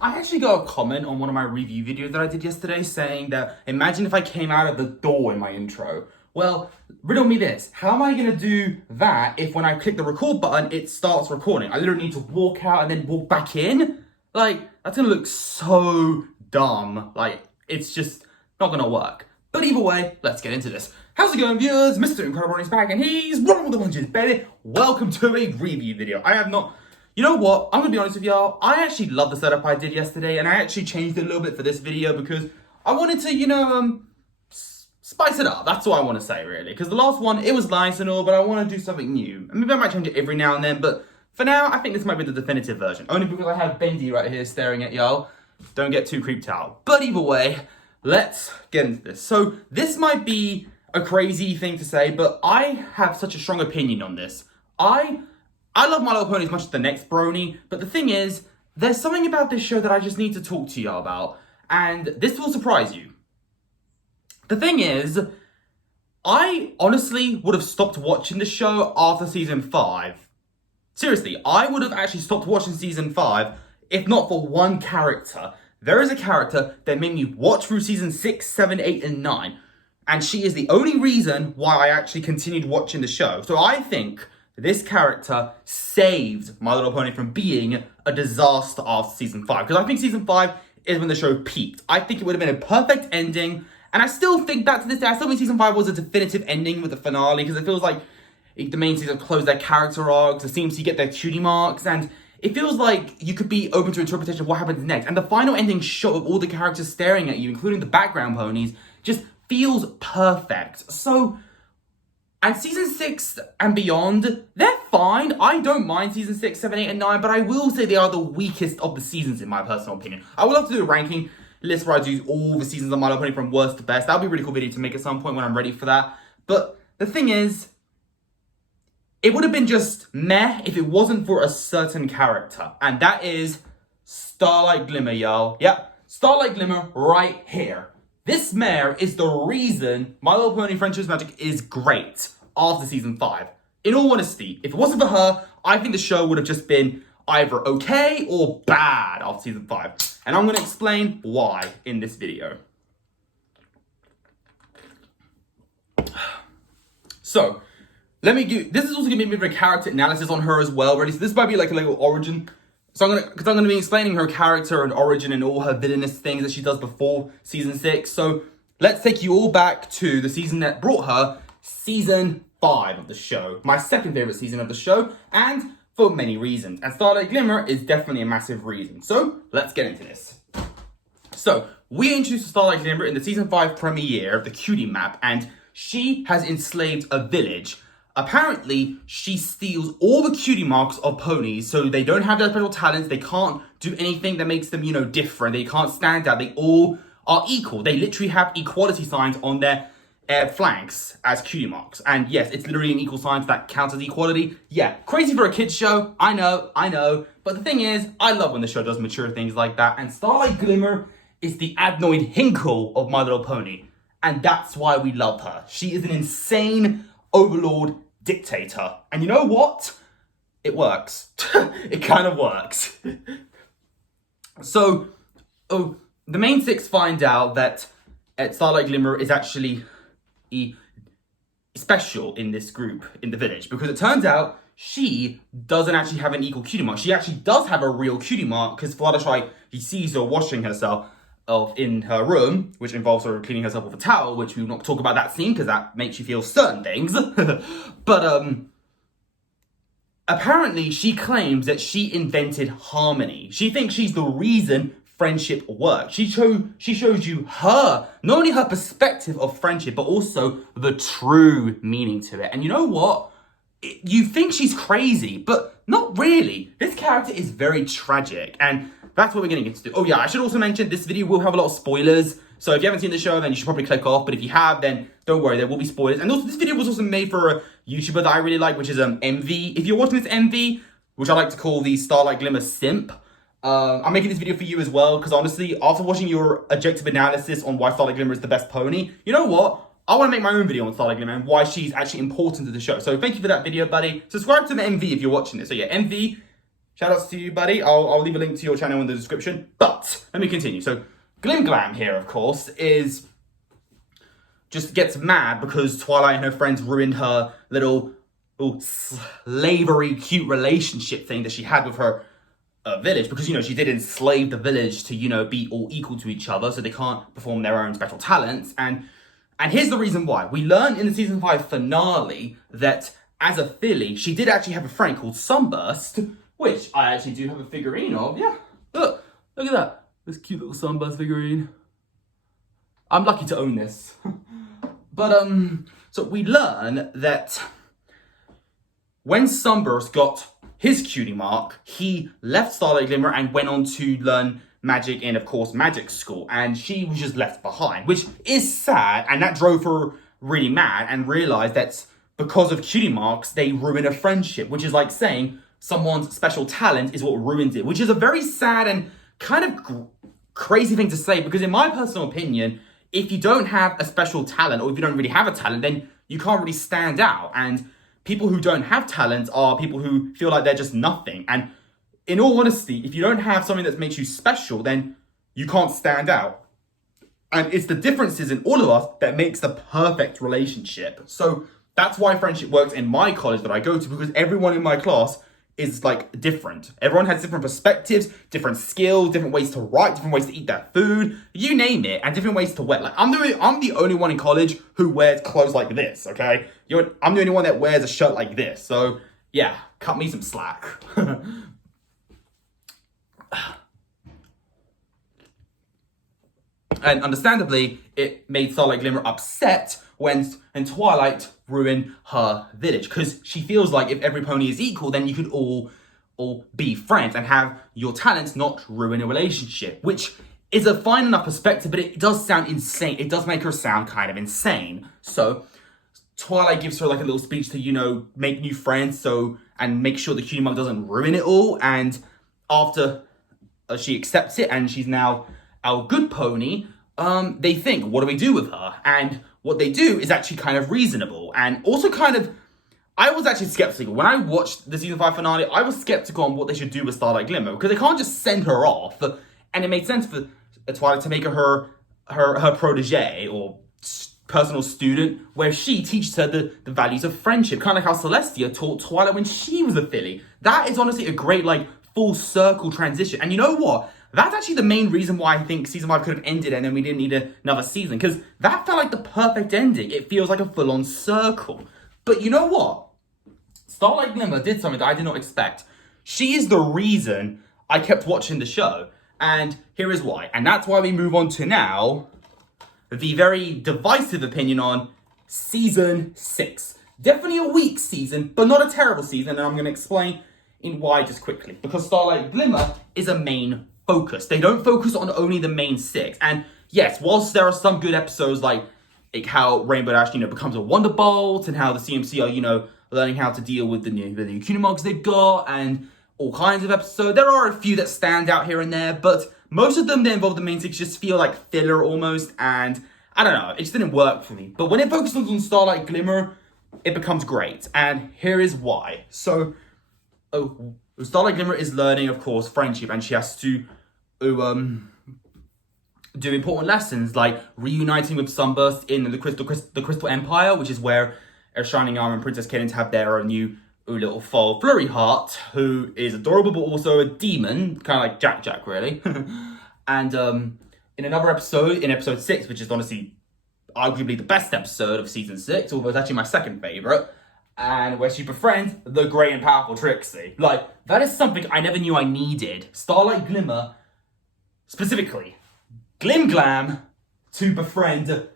I actually got a comment on one of my review videos that I did yesterday saying that imagine if I came out of the door in my intro. Well, riddle me this. How am I going to do that if when I click the record button, it starts recording? I literally need to walk out and then walk back in? Like, that's going to look so dumb. Like, it's just not going to work. But either way, let's get into this. How's it going, viewers? Mr. Incredi-Brony's back and he's rolling with the punches, baby. Welcome to a review video. I have not... You know what? I'm going to be honest with y'all. I actually love the setup I did yesterday, and I actually changed it a little bit for this video because I wanted to, spice it up. That's all I want to say, really. Because the last one, it was nice and all, but I want to do something new. And maybe I might change it every now and then, but for now, I think this might be the definitive version. Only because I have Bendy right here staring at y'all. Don't get too creeped out. But either way, let's get into this. So this might be a crazy thing to say, but I have such a strong opinion on this. I love My Little Pony as much as the next Brony, but the thing is, there's something about this show that I just need to talk to y'all about, and this will surprise you. The thing is, I honestly would have stopped watching the show after season 5. Seriously, I would have actually stopped watching season 5 if not for one character. There is a character that made me watch through season 6, 7, 8, and 9, and she is the only reason why I actually continued watching the show. So I think this character saved My Little Pony from being a disaster after season 5. Because I think season 5 is when the show peaked. I think it would have been a perfect ending. And I still think that to this day, I still think season 5 was a definitive ending with the finale. Because it feels like the main season closed their character arcs. It seems to get their cutie marks. And it feels like you could be open to interpretation of what happens next. And the final ending shot of all the characters staring at you, including the background ponies, just feels perfect. So... And season 6 and beyond, they're fine. I don't mind season 6, 7, 8, and 9, but I will say they are the weakest of the seasons in my personal opinion. I would love to do a ranking list where I do all the seasons of My Little Pony from worst to best. That would be a really cool video to make at some point when I'm ready for that. But the thing is, it would have been just meh if it wasn't for a certain character. And that is Starlight Glimmer, y'all. Yep, Starlight Glimmer right here. This mare is the reason My Little Pony Friendship's Magic is great after season 5. In all honesty, if it wasn't for her, I think the show would have just been either okay or bad after season 5. And I'm going to explain why in this video. So, this is also going to be a bit of a character analysis on her as well, ready? So this might be like a little origin. So I'm going to be explaining her character and origin and all her villainous things that she does before season 6. So let's take you all back to the season that brought her, season 5 of the show. My second favorite season of the show, and for many reasons. And Starlight Glimmer is definitely a massive reason. So let's get into this. So we introduced Starlight Glimmer in the season 5 premiere of the Cutie map, and she has enslaved a village. Apparently, she steals all the cutie marks of ponies, so they don't have their special talents, they can't do anything that makes them, different, they can't stand out, they all are equal. They literally have equality signs on their flanks as cutie marks. And yes, it's literally an equal sign, so that counts as equality. Yeah, crazy for a kid's show, I know. But the thing is, I love when the show does mature things like that, and Starlight Glimmer is the adenoid Hinkle of My Little Pony. And that's why we love her. She is an insane overlord dictator. And you know what? It works. It kind of works. So, the main 6 find out that Starlight Glimmer is actually special in this group, in the village, because it turns out she doesn't actually have an equal cutie mark. She actually does have a real cutie mark, because Fluttershy, he sees her washing herself in her room, which involves her cleaning herself with a towel, which we will not talk about that scene because that makes you feel certain things. But apparently she claims that she invented harmony. She thinks she's the reason friendship works. She shows you not only her perspective of friendship, but also the true meaning to it. And you know what? You think she's crazy, but not really. This character is very tragic, and that's what we're going to get to do. Oh yeah, I should also mention this video will have a lot of spoilers. So if you haven't seen the show, then you should probably click off. But if you have, then don't worry, there will be spoilers. And also, this video was also made for a YouTuber that I really like, which is MV. If you're watching this MV, which I like to call the Starlight Glimmer simp, I'm making this video for you as well. Because honestly, after watching your objective analysis on why Starlight Glimmer is the best pony, you know what? I want to make my own video on Starlight Glimmer and why she's actually important to the show. So thank you for that video, buddy. Subscribe to the MV if you're watching this. So yeah, MV, shout outs to you, buddy. I'll leave a link to your channel in the description. But let me continue. So Glim Glam here, of course, just gets mad because Twilight and her friends ruined her little slavery cute relationship thing that she had with her village, because she did enslave the village to be all equal to each other, so they can't perform their own special talents. And here's the reason why. We learned in the season 5 finale that as a filly, she did actually have a friend called Sunburst, which I actually do have a figurine of. Yeah, look at that, this cute little Sunburst figurine. I'm lucky to own this. But so we learn that when Sunburst got his cutie mark, he left Starlight Glimmer and went on to learn magic in, of course, magic school. And she was just left behind, which is sad. And that drove her really mad, and realized that because of cutie marks, they ruin a friendship, which is like saying someone's special talent is what ruins it, which is a very sad and kind of crazy thing to say, because in my personal opinion, if you don't have a special talent, or if you don't really have a talent, then you can't really stand out. And people who don't have talent are people who feel like they're just nothing. And in all honesty, if you don't have something that makes you special, then you can't stand out. And it's the differences in all of us that makes the perfect relationship. So that's why friendship works in my college that I go to, because everyone in my class is like different. Everyone has different perspectives, different skills, different ways to write, different ways to eat their food, you name it, and different ways to wear. Like I'm the only one in college who wears clothes like this, okay? I'm the only one that wears a shirt like this. So yeah, cut me some slack. And understandably, it made Starlight Glimmer upset when Twilight ruined her village, because she feels like if every pony is equal, then you could all be friends and have your talents not ruin a relationship, which is a fine enough perspective, but it does sound insane. It does make her sound kind of insane. So Twilight gives her like a little speech to, make new friends and make sure the cutie mark doesn't ruin it all. And after she accepts it and she's now our good pony, they think, what do we do with her? And what they do is actually kind of reasonable, and also I was actually skeptical. When I watched the season 5 finale, I was skeptical on what they should do with Starlight Glimmer, because they can't just send her off. And it made sense for Twilight to make her protege or personal student, where she teaches her the values of friendship, kind of like how Celestia taught Twilight when she was a filly. That is honestly a great full circle transition. And you know what? That's actually the main reason why I think season 5 could have ended and then we didn't need another season, because that felt like the perfect ending. It feels like a full-on circle. But you know what? Starlight Glimmer did something that I did not expect. She is the reason I kept watching the show. And here is why. And that's why we move on to now the very divisive opinion on season 6. Definitely a weak season, but not a terrible season. And I'm going to explain in why just quickly. Because Starlight Glimmer is a main focus. They don't focus on only the main 6. And yes, whilst there are some good episodes like how Rainbow Dash, becomes a Wonderbolt, and how the CMC are, learning how to deal with the new cutie marks they've got, and all kinds of episodes. There are a few that stand out here and there, but most of them that involve the main 6 just feel like filler almost, and I don't know, it just didn't work for me. But when it focuses on Starlight Glimmer, it becomes great, and here is why. So, Starlight Glimmer is learning, of course, friendship, and she has to do important lessons like reuniting with Sunburst in the Crystal Empire, which is where Shining Armor and Princess Cadence have their new little foal, Flurry Heart, who is adorable but also a demon, kind of like Jack really. And in another episode, in episode 6, which is honestly arguably the best episode of season 6, although it's actually my second favorite, and where she befriends the great and powerful Trixie. That is something I never knew I needed. Starlight Glimmer, specifically, Glim Glam, to befriend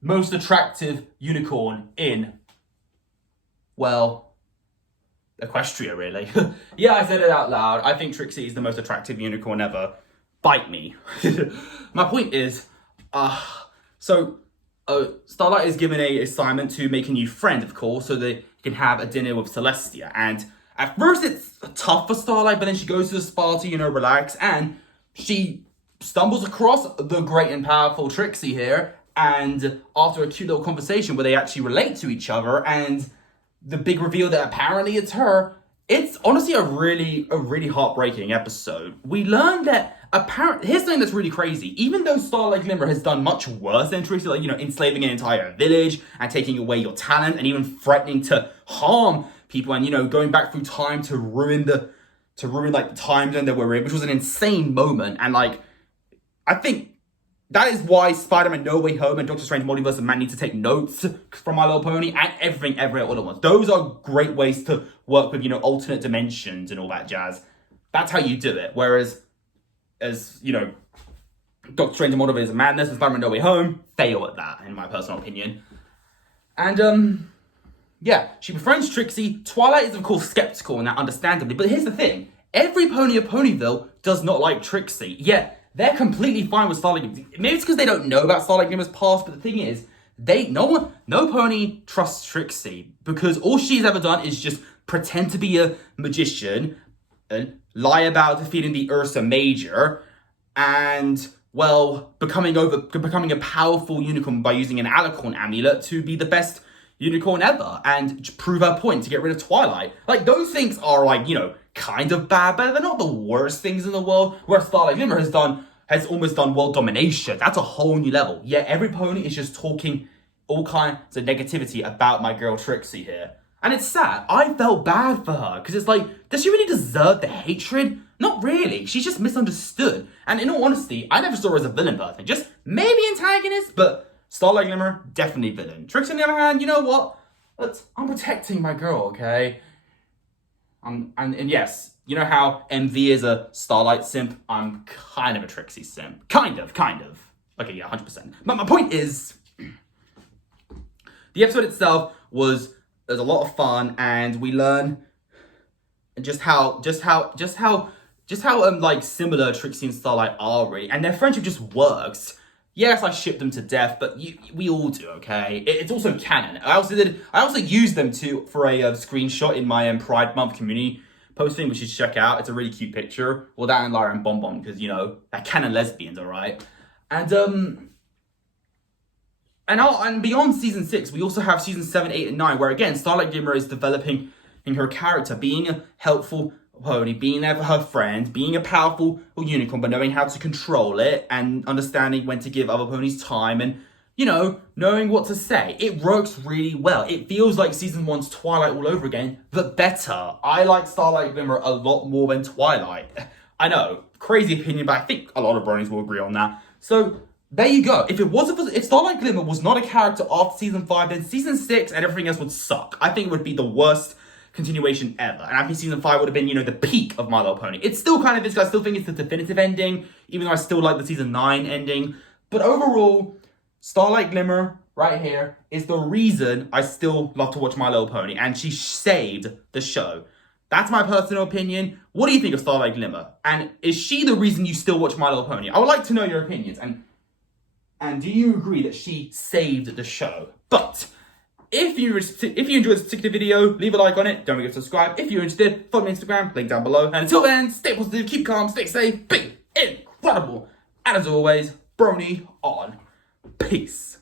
most attractive unicorn in, Equestria, really. Yeah, I said it out loud. I think Trixie is the most attractive unicorn ever. Bite me. My point is, Starlight is given an assignment to make a new friend, of course, so they can have a dinner with Celestia. And at first it's tough for Starlight, but then she goes to the spa to, relax, and she stumbles across the great and powerful Trixie here, and after a cute little conversation where they actually relate to each other, and the big reveal that apparently it's her, It's honestly a really heartbreaking episode. We learned that apparently, here's something that's really crazy. Even though Starlight Glimmer has done much worse than Trixie, like, enslaving an entire village and taking away your talent and even threatening to harm people and, going back through time to ruin like the time zone that we're in, which was an insane moment. And like, I think that is why Spider-Man No Way Home and Doctor Strange Multiverse of Man need to take notes from My Little Pony and everything all at once. Those are great ways to work with, alternate dimensions and all that jazz. That's how you do it. Whereas, Doctor Strange and Multiverse of Madness and Spider-Man No Way Home fail at that, in my personal opinion. And, yeah, she befriends Trixie. Twilight is, of course, skeptical in that, understandably. But here's the thing. Every pony of Ponyville does not like Trixie. Yet, they're completely fine with Starlight Glimmer. Maybe it's because they don't know about Starlight Glimmer's past, but the thing is, no pony trusts Trixie because all she's ever done is just pretend to be a magician and lie about defeating the Ursa Major and, well, becoming a powerful unicorn by using an alicorn amulet to be the best unicorn ever and prove her point to get rid of Twilight. Like, those things are like, kind of bad, but they're not the worst things in the world. Where Starlight Glimmer has almost done world domination. That's a whole new level. Yeah, every pony is just talking all kinds of negativity about my girl Trixie here. And it's sad. I felt bad for her because it's like, does she really deserve the hatred? Not really. She's just misunderstood. And in all honesty, I never saw her as a villain person. Just maybe antagonist, but Starlight Glimmer, definitely villain. Trixie, on the other hand, you know what? I'm protecting my girl, okay? And yes, you know how MV is a Starlight simp? I'm kind of a Trixie simp. Kind of. Okay, yeah, 100%. But my point is, the episode itself was a lot of fun, and we learn just how like similar Trixie and Starlight are really, and their friendship just works. Yes, I ship them to death, but we all do, okay? It's also canon. I also used them for a screenshot in my Pride Month community posting, which you should check out. It's a really cute picture. Well, that and Lyra and Bonbon, because, they're canon lesbians, all right? And beyond season 6, we also have season 7, 8, and 9, where again, Starlight Glimmer is developing in her character, being a helpful pony, being there for her friends, being a powerful unicorn, but knowing how to control it and understanding when to give other ponies time and, knowing what to say. It works really well. It feels like season 1's Twilight all over again, but better. I like Starlight Glimmer a lot more than Twilight. I know, crazy opinion, but I think a lot of bronies will agree on that. So, there you go. If Starlight Glimmer was not a character after season 5, then season 6 and everything else would suck. I think it would be the worst continuation ever. And I think season 5 would have been, the peak of My Little Pony. It still kind of is, I still think it's the definitive ending, even though I still like the season 9 ending. But overall, Starlight Glimmer, right here, is the reason I still love to watch My Little Pony. And she saved the show. That's my personal opinion. What do you think of Starlight Glimmer? And is she the reason you still watch My Little Pony? I would like to know your opinions. And do you agree that she saved the show? But if you enjoyed this particular video, leave a like on it. Don't forget to subscribe. If you're interested, follow me on Instagram, link down below. And until then, stay positive, keep calm, stay safe, be incredible. And as always, Brony on. Peace.